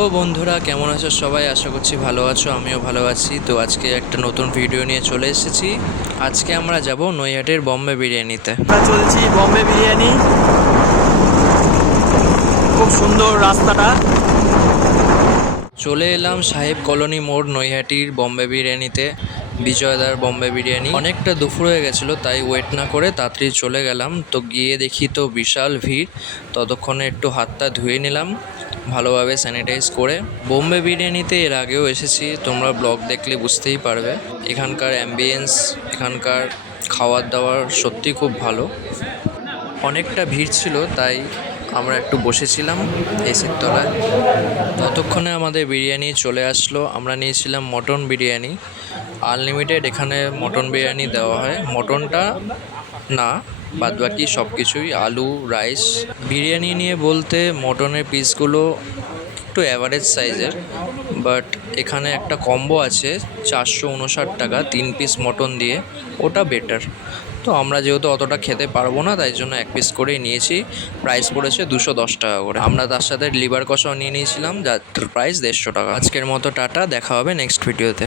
ও বন্ধুরা, কেমন আছো সবাই? আশা করছি ভালো আছো, আমিও ভালো আছি। তো আজকে একটা নতুন ভিডিও নিয়ে চলে এসেছি। আজকে আমরা যাব নৈহাটির বম্বে বিরিয়ানিতে। আমরা চলছি বম্বে বিরিয়ানি। খুব সুন্দর রাস্তাটা। চলে এলাম সাহেব কলোনি মোড় নৈহাটির বম্বে বিরিয়ানিতে, বিজয়দার বম্বে বিরিয়ানি। অনেকটা দুপুর হয়ে গেছিলো, তাই ওয়েট না করে তাড়াতাড়ি চলে গেলাম। তো গিয়ে দেখি তো বিশাল ভিড়। ততক্ষণে একটু হাতটা ধুয়ে নিলাম ভালোভাবে স্যানিটাইজ করে। বম্বে বিরিয়ানিতে এর আগেও এসেছি, তোমরা ব্লগ দেখলে বুঝতেই পারবে। এখানকার অ্যাম্বিয়েন্স, এখানকার খাওয়ার দাওয়ার সত্যি খুব ভালো। অনেকটা ভিড় ছিল, তাই আমরা একটু বসেছিলাম এসির তলায়। ততক্ষণে আমাদের বিরিয়ানি চলে আসলো। আমরা নিয়েছিলাম মটন বিরিয়ানি, আনলিমিটেড এখানে মটন বিরিয়ানি দেওয়া হয়। মটনটা না, বাদবাকি সব কিছুই, আলু, রাইস। বিরিয়ানি নিয়ে বলতে মটনের পিসগুলো একটু অ্যাভারেজ সাইজের, বাট এখানে একটা কম্বো আছে 459 টাকা 3 পিস মটন দিয়ে, ওটা বেটার। তো আমরা যেহেতু অতটা খেতে পারবো না, তাই জন্য এক পিস করেই নিয়েছি। প্রাইস পড়েছে 210 টাকা করে। আমরা তার সাথে লিভার কষাও নিয়ে নিয়েছিলাম, যার প্রাইস 150 টাকা। আজকের মতো টাটা, দেখা হবে নেক্সট ভিডিওতে।